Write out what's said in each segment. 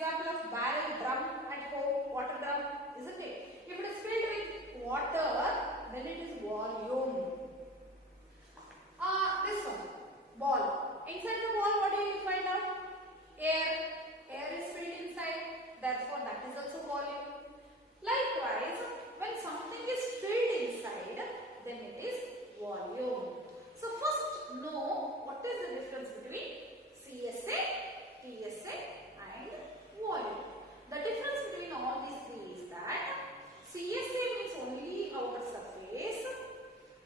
example of barrel, drum at home, water drum, isn't it? If it is filled with water, then it is volume. This one, ball. Inside the ball, what do you find out? Air. Air is filled inside, therefore that is also volume. Likewise, when something is filled inside, then it is volume. So first know what is the difference between CSA, TSA and volume. The difference between all these three is that CSA means only outer surface,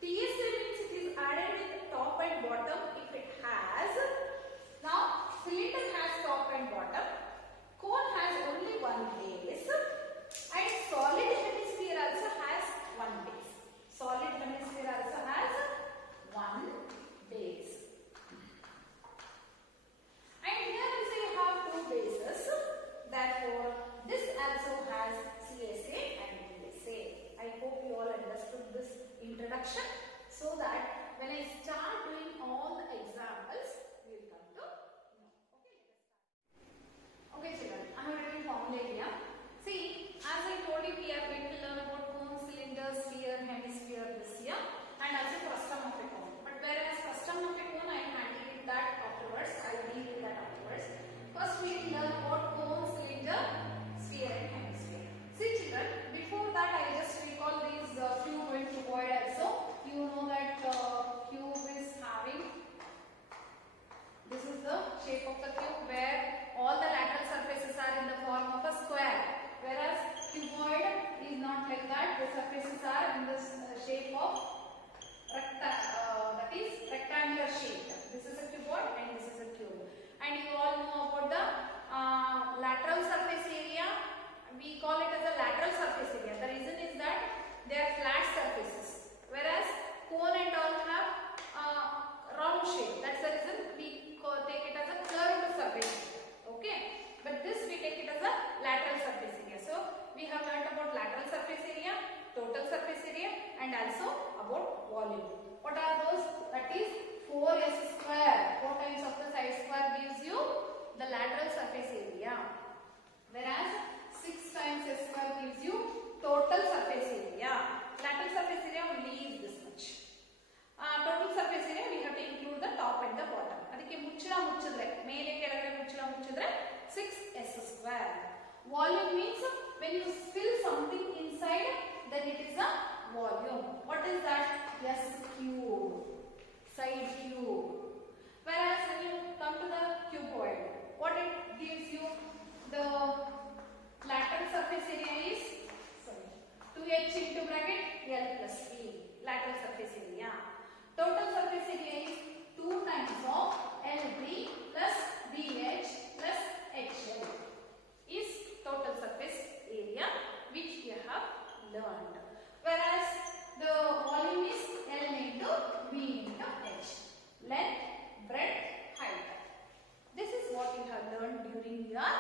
TSA means it is added in top and bottom if it has. Now cylinder has top and bottom, cone has only one base, and solid hemisphere also has one base. Solid hemisphere also has one base. And here also you have two bases. Therefore, this also has CSA and TSA. I hope you all understood this introduction, so that when I start doing all the examples, we will come to know. Okay, let us start. Okay, children, I have written formula here. See, as I told you, we are going to learn about cone, cylinder, sphere, hemisphere this year, and also frustum of a cone. But whereas frustum of a cone, I am handling that afterwards. I will deal with that afterwards. First, we will learn about cone, cylinder, sphere, and hemisphere. See, children, before that, I just recall these cube and cuboid also. You know that cube is having, this is the shape of the cube where all the lateral surfaces are in the form of a square, whereas cuboid is not like that. The surfaces are in the shape of that is rectangular shape. This is a cuboid and this is a cube. And you all know about the lateral surface area. We call it as a lateral surface area. The reason is that they are flat surfaces, whereas cone and all have round shape. That's the reason we take it as a curved surface. Okay, but this we take it as a lateral surface area. So we have learnt about lateral surface area, total surface area, and also about volume. What are those? That is 4s square. 4 times of the side square gives you the lateral surface area, whereas 6 times s square gives you total surface area. Lateral surface area only is this much. Total surface area we have to include the top and the bottom. ಅದಕ್ಕೆ ಮುಚ್ಚಳ ಮುಚ್ಚಿದ್ರೆ ಮೇಲೆ ಕೆಳಗಡೆ ಮುಚ್ಚಳ ಮುಚ್ಚಿದ್ರೆ 6s square. Volume means when you fill something inside, then it is a volume. What is that? S cube, side cube. Whereas when you come to the cuboid, what it gives you, the lateral surface area is 2h into bracket L plus V, lateral surface area. Total surface area is 2 times of LB plus BH plus HL is total surface area, which we have learned. Whereas the volume is L into V into H, length, breadth, height. This is what you have learned during your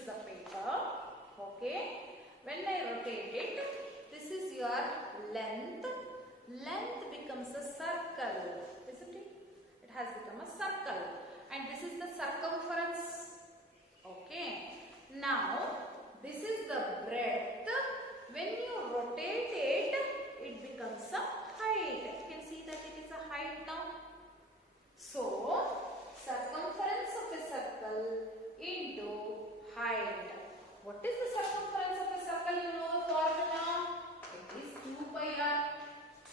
is the paper. Okay. When I rotate it, this is your length. Length becomes a circle, isn't it? It has become a circle. And this is the circumference. Okay. Now, this is the breadth. When you rotate it, it becomes a height. You can see that it is a height now. So, circumference of a circle into height. What is the circumference of a circle? You know the formula. It is 2 pi r.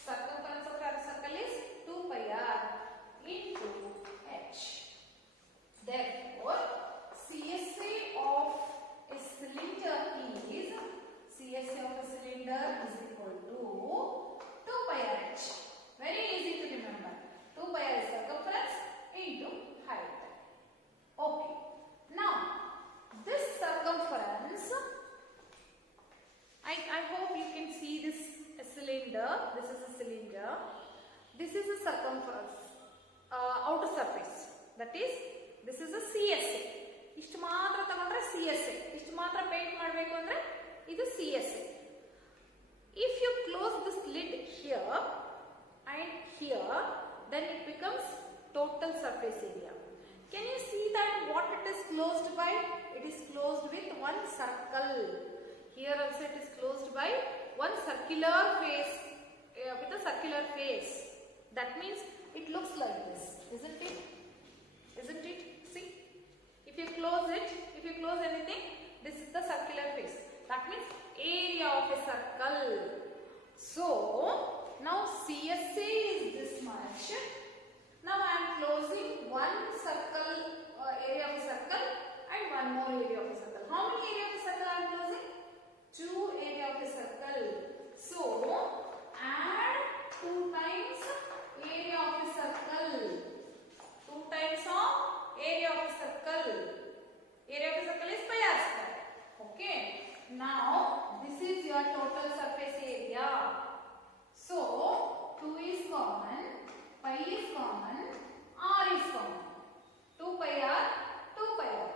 Circumference of a circle is 2 pi r into h. Therefore, CSA of a cylinder is equal to 2 pi r h. Very easy to remember. 2 pi r is circumference into height. Okay. Now, this circumference, I hope you can see this cylinder. This is a cylinder. This is a circumference, outer surface. That is, this is a CSA. ಇಷ್ಟು ಮಾತ್ರ ತಗೊಂಡ್ರೆ CSA. ಇಷ್ಟು ಮಾತ್ರ paint ಮಾಡಬೇಕು ಅಂದ್ರೆ ಇದು CSA. If you close this lid here and here, then it becomes total surface area. Can you see that what it is closed by? It is closed with one circle. Here also it is closed by one circular face, with a circular face. That means it looks like this, isn't it? Isn't it? See, if you close it, if you close anything, this is the circular face. That means area of a circle. So now CSA is this much. Now I am closing one circle, area of a circle, and one more area of a circle. How many area of a circle I am closing? 2 area of a circle. So add 2 times area of a circle. 2 times of area of a circle. Area of a circle is pi r square. Okay. Now this is your total surface area. So 2 is common, pi is common, r is common. 2 pi r, 2 pi r.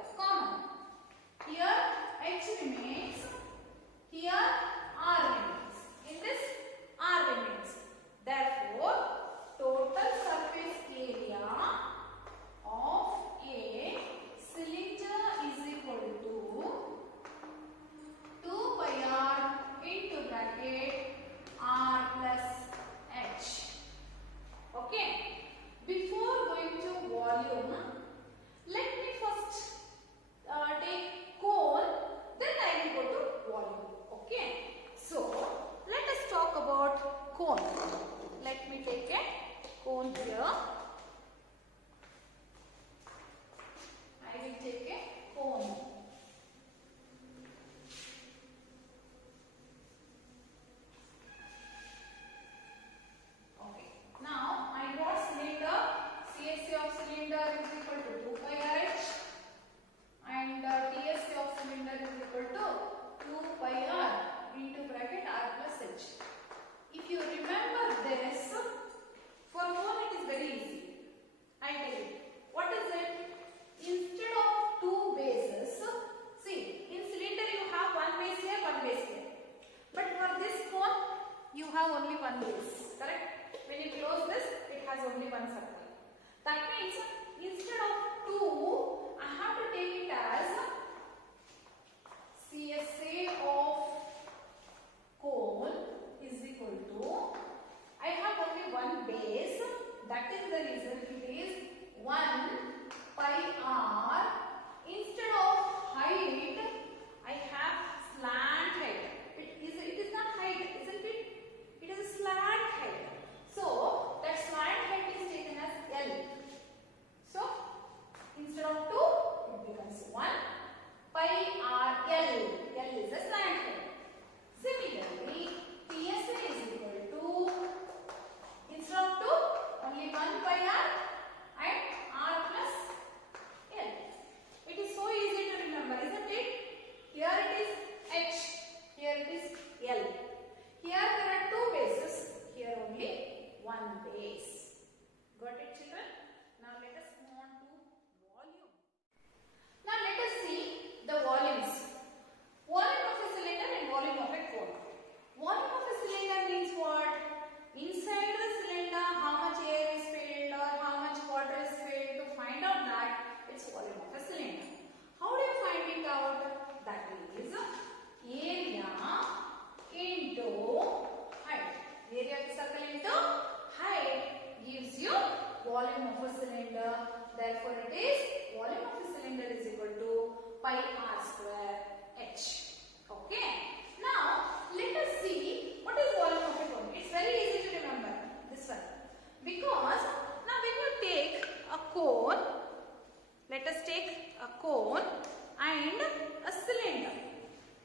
and a cylinder.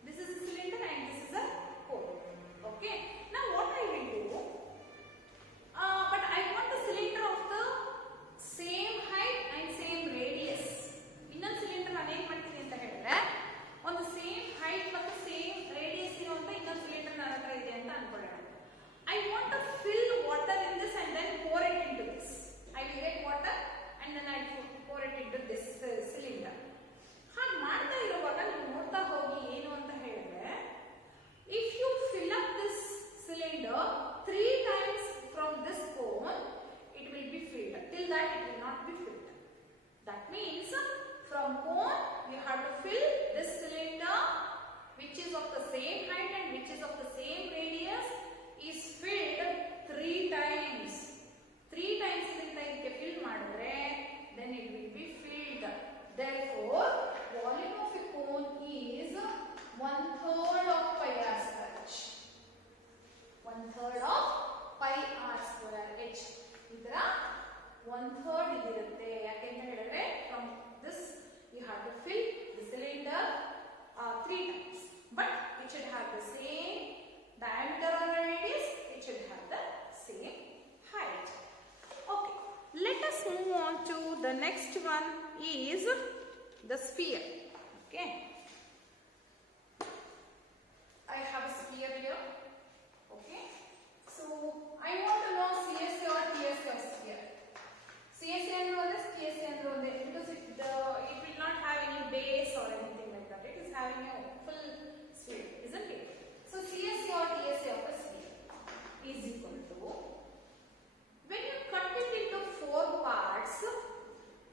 This is a cylinder and this is a cone. Okay. Now what I will do, but I want the cylinder of the same height and same radius. ಇನ್ನೊಂದು cylinder ನಾನು ಏನು ಮಾಡ್ತೀನಿ ಅಂತ ಹೇಳಿದ್ರೆ ಒಂದು same height ಮತ್ತು same radius ಇರುವಂತ ಇನ್ನೊಂದು ಸಿಲಿಂಡರ್ ನನ್ನ ಹತ್ರ ಇದೆ ಅಂತ ಅನ್ಕೊಳ್ಳೋಣ. I want to fill water in this and then pour it into this. I will get water and then I will pour it into this cylinder. ಹಾಗೆ ಮಾಡ್ತಾ ಇರುವಾಗ ನೀವು ನೋಡ್ತಾ ಹೋಗಿ ಏನು ಅಂತ ಹೇಳಿದ್ರೆ, if you fill up this cylinder 3 times from this cone, it will be filled. Till that it will not be filled. That means from cone you have to fill this cylinder which is of the same height and which is of the same radius is filled 3 times. 3 times ಇದನ್ನ ಇದಕ್ಕೆ fill ಮಾಡಿದ್ರೆ then it will be filled. Therefore volume of a cone is 1/3 of pi r square h. 1/3 of pi r square h. ಇದರ 1/3 ಇದಿರುತ್ತೆ. ಯಾಕೆ ಅಂತ ಹೇಳಿದ್ರೆ from this you have to fill the cylinder 3 times, but it should have the same diameter or radius. It should have the same height. Okay, let us move on to the next one is the sphere. Okay, I have a sphere here. Okay, so I want to know CSA or TSA of sphere. CSA and TSA and because it will not have any base or anything like that. It is having a full sphere, isn't it? So CSA or TSA of a sphere is equal to, when you cut it into 4 parts,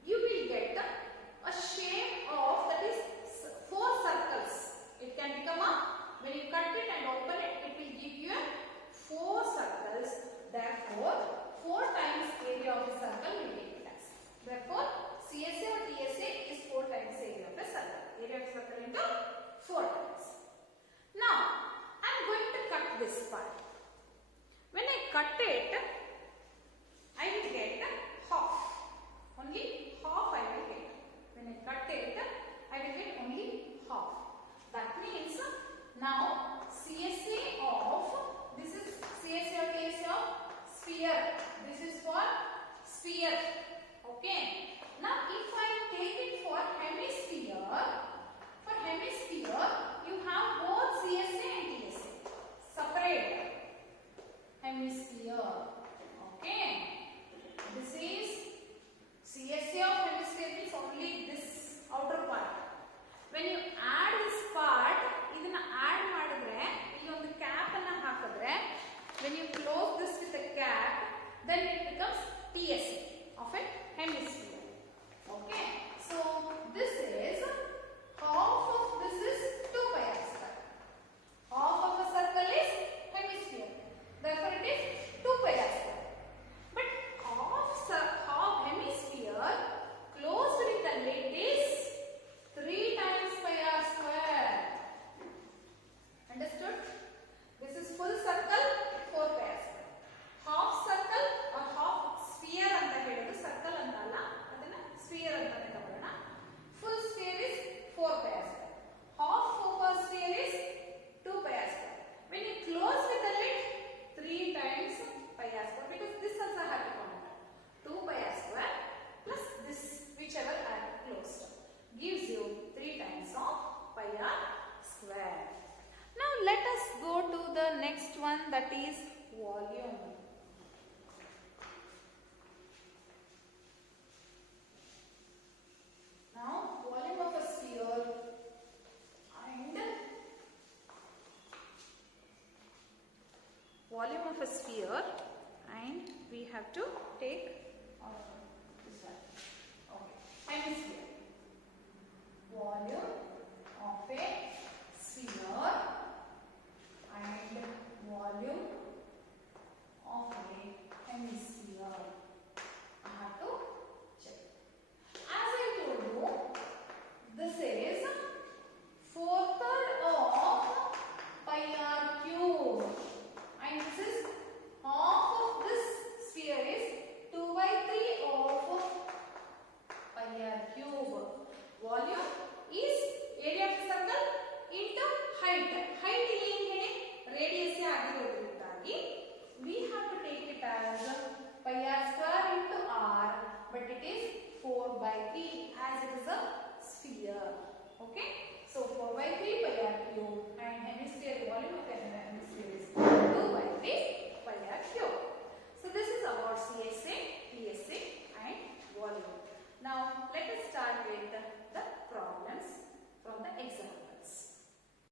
you will get a shape of, that is 4 circles. It can become a, when you cut it and open it, it will give you 4 circles. Therefore 4 times area of a circle will be it as. Therefore CSA or TSA is 4 times area of a circle. Area of a circle into 4 times. Now I am going to cut this part. When I cut it, I will get half. Only half I will get. When I cut it, I will get only half. That means now CSA of, this is CSA or TSA of sphere. This is for sphere. Okay. Now if I take it for hemisphere, you have both CSA and TSA. Separate hemisphere. Okay. This is CSA of hemisphere means only this outer part. When you add this part, ಇದನ್ನ add ಮಾಡಿದ್ರೆ ಇಲ್ಲಿ ಒಂದು cap ಅನ್ನ ಹಾಕಿದ್ರೆ, when you close this with a cap, then it becomes TSA of a hemisphere. Okay, so this is half of this is 2 pi r square. Half of a circle is hemisphere. Therefore it is 2 pi r square. But half hemisphere closed with the lid is 3 times pi r square. Understood? This is full circle 4 pi r square. Half circle or half sphere ಅಂತ ಹೇಳೋದು, circle ಅಂತ ಅಲ್ಲ, ಅದನ್ನ sphere ಅಂತ ತಗೊಳ್ಳೋಣ. Full sphere is 4 pi r square. Half of a sphere is 2 pi r square. When you close with the lid, 3 times pi r square, because this also have a counter. 2 pi r square plus this, whichever I have closed, gives you 3 times of pi r square. Now let us go to the next one, that is volume. Now volume of a sphere and volume of a sphere, and we have to take this one. Okay, hemisphere. Volume of a sphere and volume of a hemisphere. I have to check. As I told you, this is 4/3 of pi r cube, and this is half of this sphere is 2/3 of pi r cube. Volume is yellow and hemisphere